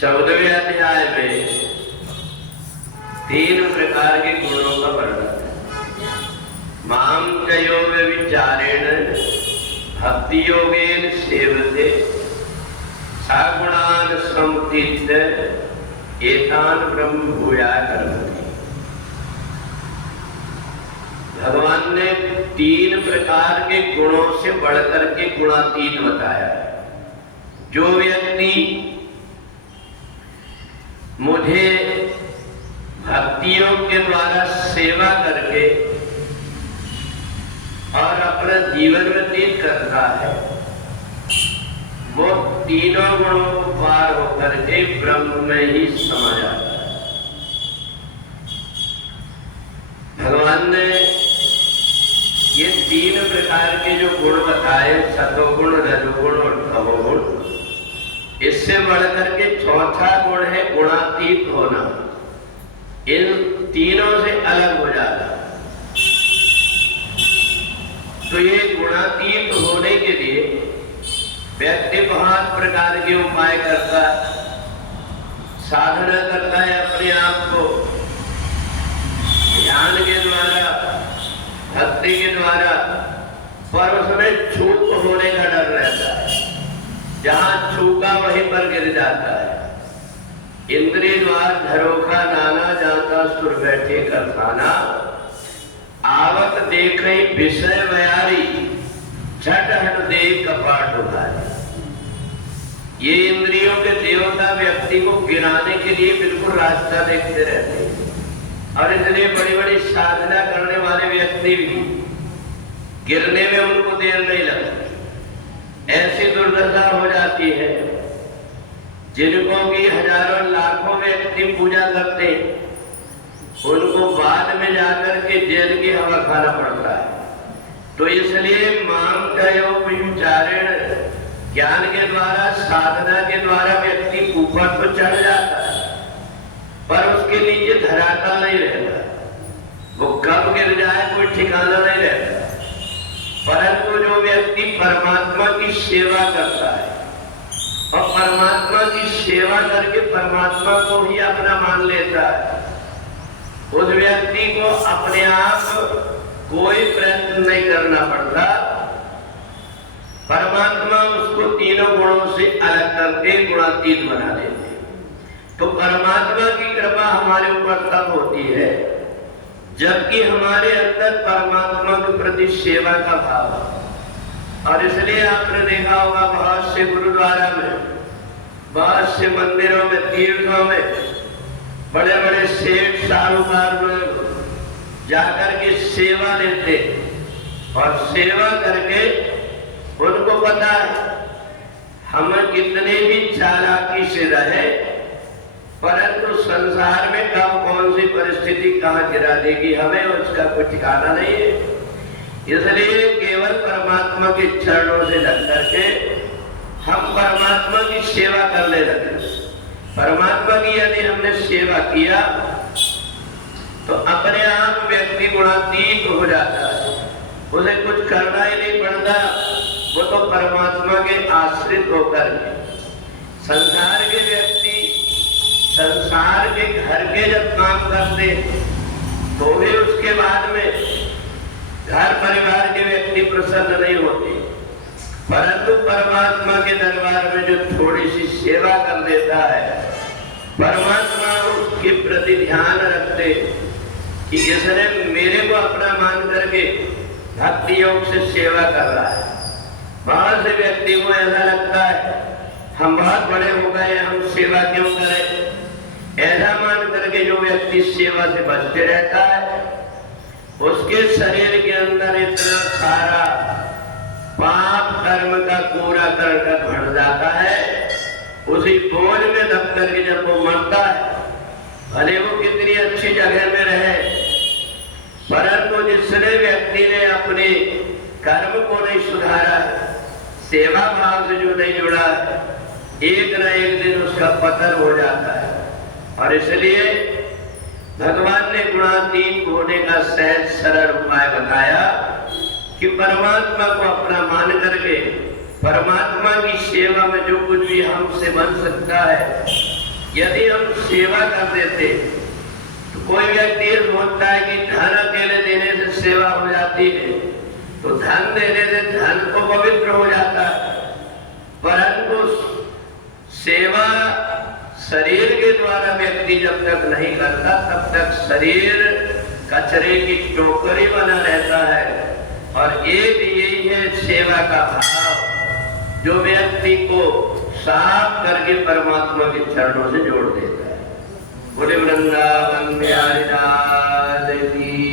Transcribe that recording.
14वें अध्याय में 3 प्रकार के गुणों का वर्णन है। माम च यो व्यभिचारेण भक्ति योगेन सेवते सगुणान् समुत्थित्य एतान् ब्रह्म भूया कर्मति। भगवान ने 3 प्रकार के गुणों से बढ़कर के गुणातीत बताया। जो व्यक्ति मुझे भक्तियों के द्वारा सेवा करके और अपना जीवन व्यतीत करता है, वो तीनों गुणों को पार होकर के ब्रह्म में ही समा जाता है। भगवान ने ये 3 प्रकार के जो गुण बताए, सतोगुण, रजोगुण और तमोगुण, इससे बढ़कर के चौथा गुण है गुणातीत होना। इन तीनों से अलग हो जाना। तो ये गुणातीत होने के लिए व्यक्ति बहुत प्रकार के उपाय करता है, साधना करता है अपने आप को ध्यान के द्वारा, भक्ति के द्वारा, पर उसमें चूक होने का डर रहता है। जहां चूका वहीं पर गिर जाता है। इंद्रिय द्वार झरोखा नाना जाता सुर बैठे करताना, आवत देखे विषय व्यारी झट हट दे कपाट उधारी। ये इंद्रियों के देवता व्यक्ति को गिराने के लिए बिल्कुल रास्ता देखते रहते हैं, और इसलिए बड़ी बड़ी साधना करने वाले व्यक्ति भी गिरने में उनको देर नहीं लगती। ऐसी दुर्दशा हो जाती है जिनको की हजारों लाखों व्यक्ति पूजा करते, उनको बाद में जाकर के जेल की हवा खाना पड़ता है। तो इसलिए माम कयो विचारण, ज्ञान के द्वारा, साधना के द्वारा व्यक्ति ऊपर तो चढ़ जाता है, पर उसके नीचे धरातल नहीं रहता। वो कब गिर जाए कोई ठिकाना नहीं रहता। परंतु जो व्यक्ति परमात्मा की सेवा करता है और परमात्मा की सेवा करके परमात्मा को ही अपना मान लेता है, उस व्यक्ति को अपने आप कोई प्रयत्न नहीं करना पड़ता। परमात्मा उसको तीनों गुणों से अलग करके गुणातीत बना देते। तो परमात्मा की कृपा हमारे ऊपर तब होती है जबकि हमारे अंदर परमात्मा के प्रति सेवा का भाव है। और इसलिए आपने देखा होगा बहुत से गुरुद्वारा में, बहुत से मंदिरों में, तीर्थों में बड़े बड़े सेठ साहूकार लोग जाकर के सेवा लेते, और सेवा करके उनको पता है हम कितने भी चालाकी से रहे, परंतु संसार में कब कौन सी परिस्थिति कहां गिरा देगी हमें, उसका कोई ठिकाना नहीं है। इसलिए केवल परमात्मा के चरणों से लग करके हम परमात्मा की सेवा करने लगे। परमात्मा की यदि हमने सेवा किया तो अपने आप व्यक्ति गुणातीत हो जाता है, उसे कुछ करना ही नहीं पड़ता। वो तो परमात्मा के आश्रित होकर संसार के व्यक्ति संसार के घर के जब काम करते तो भी उसके बाद में घर परिवार के व्यक्ति प्रसन्न नहीं होते, परंतु परमात्मा के दरबार में जो थोड़ी सी सेवा कर देता है, परमात्मा उसके प्रति ध्यान रखते कि इसने मेरे को अपना मान करके भक्ति योग से सेवा कर रहा है। बहुत से व्यक्ति को ऐसा लगता है हम बहुत बड़े हो गए, हम सेवा क्यों करें। ऐसा मान करके जो व्यक्ति सेवा से बचते रहता है, उसके शरीर के अंदर इतना सारा पाप कर्म का कूड़ा करकट भर जाता है। उसी बोझ में दब करके जब वो मरता है, भले वो कितनी अच्छी जगह में रहे, परंतु जिसने व्यक्ति ने अपने कर्म को नहीं सुधारा, सेवा भाव से जो नहीं जुड़ा, एक न एक दिन उसका पतन हो जाता है। और इसलिए भगवान ने गुणातीत होने का सहज सरल उपाय बताया कि परमात्मा को अपना मान करके परमात्मा की सेवा में जो कुछ भी हमसे बन सकता है यदि हम सेवा कर देते तो कोई व्यक्ति ये सोचता है कि धन अकेले देने से सेवा हो जाती है, तो धन देने से धन तो पवित्र हो जाता है, परंतु सेवा शरीर के द्वारा व्यक्ति जब तक नहीं करता तब तक शरीर कचरे की टोकरी बना रहता है। और एक यही है सेवा का भाव जो व्यक्ति को साफ करके परमात्मा के चरणों से जोड़ देता है। बोले वृंदावन बिहारी नाथ की